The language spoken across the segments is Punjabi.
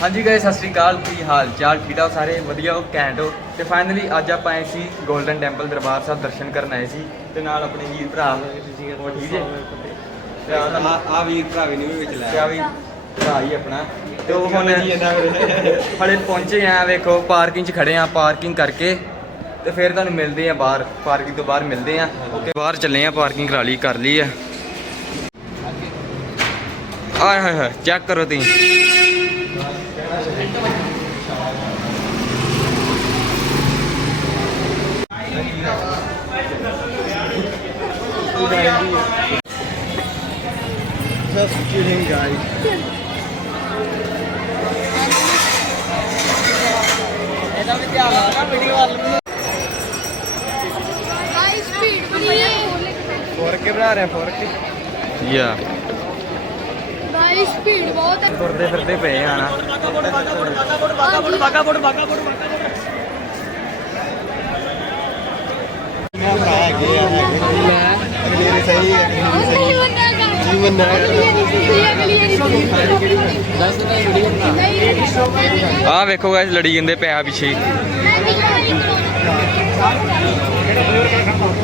ਹਾਂਜੀ ਗਾਇਸ ਸਤਿ ਸ਼੍ਰੀ ਅਕਾਲ। ਕੀ ਹਾਲ ਚਾਲ? ਠੀਕ ਠਾਕ ਸਾਰੇ? ਵਧੀਆ ਹੋ? ਘੈਂਟ ਹੋ? ਤੇ ਫਾਈਨਲੀ ਅੱਜ ਆਪਾਂ ਆਏ ਸੀ 골ਡਨ ਟੈਂਪਲ ਦਰਬਾਰ ਸਾਹਿਬ ਦਰਸ਼ਨ ਕਰਨ ਆਏ ਸੀ। ਤੇ ਨਾਲ ਆਪਣੇ ਵੀਰ ਭਰਾ ਉਹ ਠੀਕ ਜੇ? ਤੇ ਆ ਆ ਵੀਰ ਭਰਾ ਵੀ ਨਹੀਂ ਵਿੱਚ ਲੈ ਕਿਆ ਵੀ ਭਰਾ ਹੀ ਆਪਣਾ। ਤੇ ਉਹ ਹੁਣ ਹਲੇ ਪਹੁੰਚੇ ਆ ਵੇਖੋ ਪਾਰਕਿੰਗ 'ਚ ਖੜੇ ਆ ਪਾਰਕਿੰਗ ਕਰਕੇ। ਤੇ ਫਿਰ ਤੁਹਾਨੂੰ ਮਿਲਦੇ ਆ ਬਾਹਰ। ਪਾਰਕਿੰਗ ਤੋਂ ਬਾਹਰ ਮਿਲਦੇ ਆ। ਓਕੇ ਬਾਹਰ ਚੱਲੇ ਆ ਪਾਰਕਿੰਗ ਕਰਾ ਲਈ ਕਰ ਲਈ ਆ। ਆਏ ਹਾਏ ਹਾਏ ਚੈੱਕ ਕਰੋ ਤੁਸੀਂ। Just kidding, guys. ਇਹਦਾ ਵੀ ਧਿਆਨ ਰੱਖਣਾ ਵੀਡੀਓ ਵਾਲ ਨੂੰ ਹਾਈ ਸਪੀਡ ਬਣੀਏ ਫੋਰ ਕੇ ਬਣਾ ਰਹੇ ਫੋਰ ਕੇ ਯਾ ਬਈ ਸਪੀਡ ਬਹੁਤ ਹੈ। ਫਿਰਦੇ ਪਏ ਆ ਨਾ ਮੇਰੇ ਵੇਖੋ ਗਾਇਸ ਲੜੀ ਜਾਂਦੇ ਪਿਆ ਪਿੱਛੇ।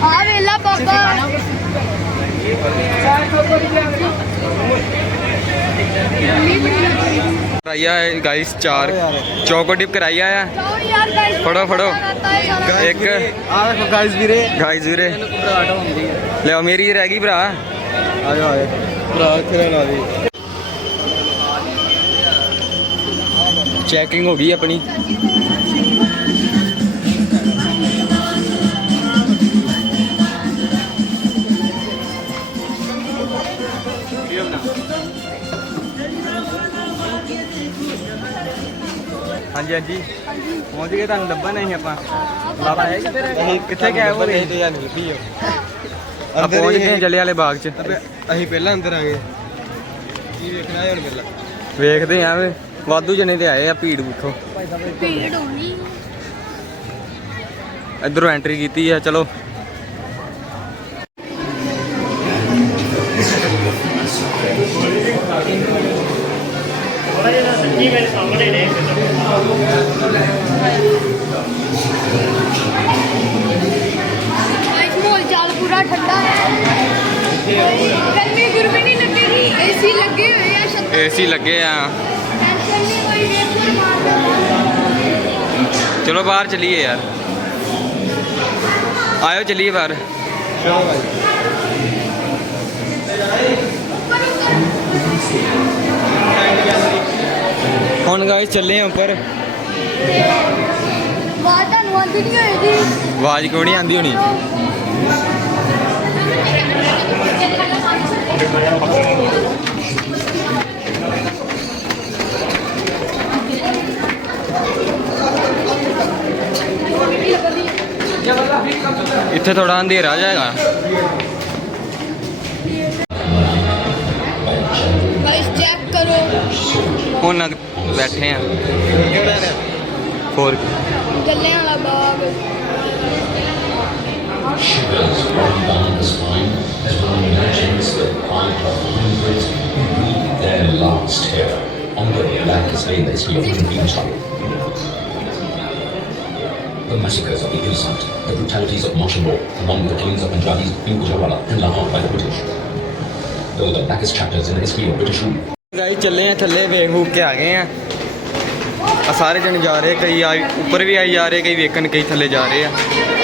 ਆ ਵੇਲਾ ਬਾਬਾ। ਕਰਾਇਆ ਹੈ ਗਾਇਸ ਚਾਰ ਚੋਕੋ ਡਿਪ ਕਰਾਇਆ ਆ जाओ यार गाइस फड़ो, फड़ो। एक ਇੱਕ ਆ ਵੇਖੋ ਗਾਇਸ ਵੀਰੇ ਗਾਇਸ ਵੀਰੇ ਲਿਓ ਮੇਰੀ ਰਹਿ ਗਈ ਭਰਾ ਆ ਜਾ ਆ ਭਰਾ ਕਿਹੜਾ ਲਾ ਦੇ ਚੈਕਿੰਗ ਹੋ ਗਈ ਆਪਣੀ ਹਾਂਜੀ ਹਾਂਜੀ। ਪਹੁੰਚ ਗਏ ਤੁਹਾਨੂੰ ਲੱਭਣ ਨਹੀਂ ਆਪਾਂ। ਲੱਭ ਆਏ। ਕਿੱਥੇ ਰਹਿ ਕਿੱਥੇ ਗਏ ਉਹ ਨਹੀਂ ਤੇ ਜਾਨ ਕੀਤੀ ਹੋ। ਆ ਪਹੁੰਚ ਗਏ ਜਲੇ ਵਾਲੇ ਬਾਗ 'ਚ। ਅਸੀਂ ਪਹਿਲਾਂ ਅੰਦਰ ਆ ਕੀ ਵੇਖਣਾ ਹੈ ਹੁਣ ਪਹਿਲਾਂ? ਵੇਖਦੇ ਆਂ ਵੇ। ਵਾਧੂ ਜਣੇ ਤੇ ਆਏ ਆ ਭੀੜ ਉੱਥੋਂ ਭੀੜ ਹੋਣੀ। ਇਧਰੋਂ ਐਂਟਰੀ ਕੀਤੀ ਆ ਚਲੋ। ਥੋੜਾ ਜਿਹਾ ਠੰਡਾ ਏਸੀ ਲੱਗੇ ਹੋਏ ਆ ਚਲੋ ਬਾਹਰ ਚਲੀਏ ਯਾਰ। ਆਇਓ ਚਲੀਏ ਬਾਹਰ। ਹੁਣ ਗਾਇਸ ਚੱਲੇ ਆ ਉੱਪਰ। ਆਵਾਜ਼ ਤੁਹਾਨੂੰ ਆਉਂਦੀ ਨਹੀਂ ਹੋਏਗੀ। ਆਵਾਜ਼ ਕਿਉਂ ਨਹੀਂ ਆਉਂਦੀ ਹੋਣੀ? इतने थोड़ा अंधेरा आ जाएगा चेक करो। बैठे हैं? फोर गले बाग। sugars running down the spine, as one imagines the plight of hundreds who breathe their last here on the blackest day they see in the trouble. The massacres of the innocent, the brutalities of martial law, along with the killings of Punjabis in Gujarat and Lahore by the British. Though the blackest chapters in the history of British rule. Guys चले हैं थले बेहूब के आ गए हैं सारे जन जा रहे कई ऊपर भी आई जा रहे कई वेकन कई थले जा रहे हैं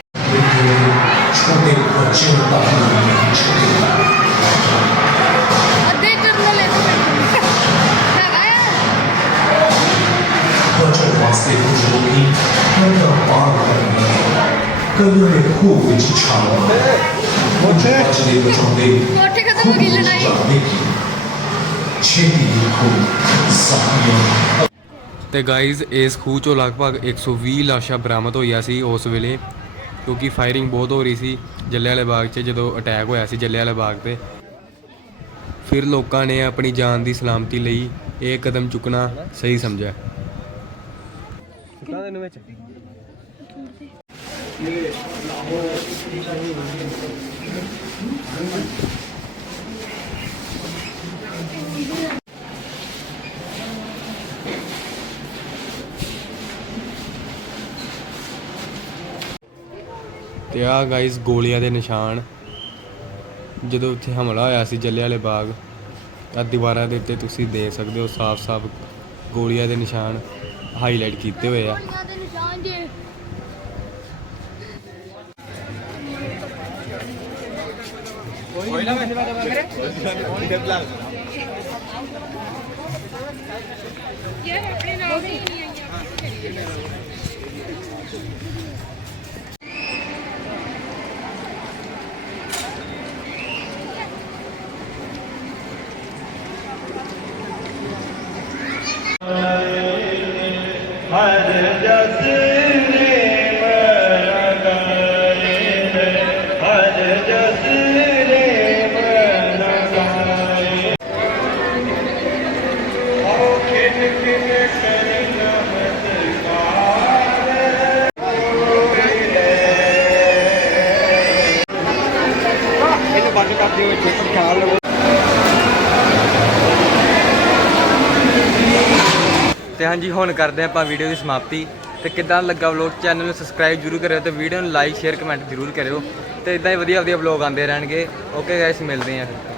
ਛੋਟੇ ਬੱਚਿਆਂ ਦਾ ਛੋਟੇ ਅੱਧੇ ਕਰਨਲ ਬੱਚੋਂ ਵਾਸਤੇ ਕੁਝ ਲੋਕੀ ਕੰਦਾ ਪਾਰ ਕਰਨੀ ਕਦੋਂ ਦੇ ਖੂਹ ਵਿੱਚ ਛਾਲ ਮੋਟੇ ਬੱਚੇ ਬਚਾਉਂਦੇ ਕੋਠੇ ਖਤਮ ਹੋ ਗਈ ਲੜਾਈ ਛੇਤੀ ਖੂਹ ਸਾਹਮਣੇ ਤੇ ਗਾਇਜ਼ ਇਸ ਖੂਹ ਚੋਂ ਲਗਭਗ 120 ਲਾਸ਼ਾਂ ਬਰਾਮਦ ਹੋਈਆਂ ਸੀ। ਉਸ ਵੇਲੇ ਕਿਉਂਕਿ ਫਾਇਰਿੰਗ ਬਹੁਤ ਹੋ ਰਹੀ ਸੀ ਜੱਲਿਆਂਵਾਲੇ ਬਾਗ 'ਚ ਜਦੋਂ ਅਟੈਕ ਹੋਇਆ ਸੀ ਜੱਲਿਆਂਵਾਲੇ ਬਾਗ ਤੇ। ਫਿਰ ਲੋਕਾਂ ਨੇ ਆਪਣੀ ਜਾਨ ਦੀ ਸਲਾਮਤੀ ਲਈ ਇਹ ਕਦਮ ਚੁੱਕਣਾ ਸਹੀ ਸਮਝਿਆ। ਸੁੱਟਾਂ ਤੈਨੂੰ ਵਿੱਚ ਤੇ ਆਹ ਗਾਇਜ਼ ਗੋਲੀਆਂ ਦੇ ਨਿਸ਼ਾਨ। ਜਦੋਂ ਉੱਥੇ ਹਮਲਾ ਹੋਇਆ ਸੀ ਜੱਲਿਆਂਵਾਲੇ ਬਾਗ ਆ ਦੀਵਾਰਾਂ ਦੇ ਉੱਤੇ ਤੁਸੀਂ ਦੇਖ ਸਕਦੇ ਹੋ ਸਾਫ਼-ਸਾਫ਼ ਗੋਲੀਆਂ ਦੇ ਨਿਸ਼ਾਨ ਹਾਈਲਾਈਟ ਕੀਤੇ ਹੋਏ ਆ। ਯਾਰ ਆਪਣੇ ਨਾਲ ਨਹੀਂ ਆਈਆਂ। जैसे ਤੇ ਹਾਂਜੀ, ਹੁਣ ਕਰਦੇ ਹਾਂ ਆਪਾਂ ਵੀਡੀਓ ਦੀ ਸਮਾਪਤੀ। ਤੇ ਕਿੱਦਾਂ ਲੱਗਾ ਵਲੌਗ ਚੈਨਲ ਨੂੰ ਸਬਸਕ੍ਰਾਈਬ ਜਰੂਰ ਕਰਿਓ ਤੇ ਵੀਡੀਓ ਨੂੰ ਲਾਈਕ ਸ਼ੇਅਰ ਕਮੈਂਟ ਜਰੂਰ ਕਰਿਓ। ਤੇ ਇਦਾਂ ਹੀ ਵਧੀਆ ਵਧੀਆ ਵਲੌਗ ਆਉਂਦੇ ਰਹਿਣਗੇ। ਓਕੇ ਗਾਇਸ ਮਿਲਦੇ ਹਾਂ ਫਿਰ।